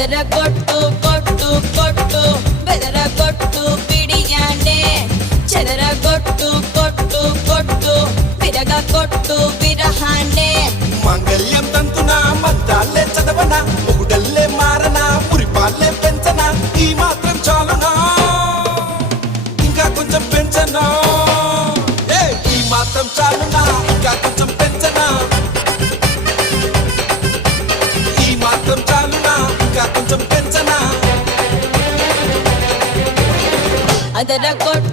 ಅದರ ಕೊಟ್ಟು ಕೊಟ್ಟು ಕೊಟ್ಟು ಬೆದರ ಕೊಟ್ಟು ಬಿಡಿಯಾನೆ చెదర కొట్టు కొట్టు కొట్టు విరగ కొట్టు విరహానే మంగళ్యం తంతున మద్దాలే చదవన మొగుడల్లే మారన మురిపాలే పెంచన ఈ మాత్రం చాలునా ఇంకా కొంచెం పెంచనా ఈ మాత్రం చాలునా ఇంకా కొంచెం పెంచనా ఈ మాత్రం చాలునా ఇంకా కొంచెం పెంచనా ಅದರ ಕೊಟ್ಟು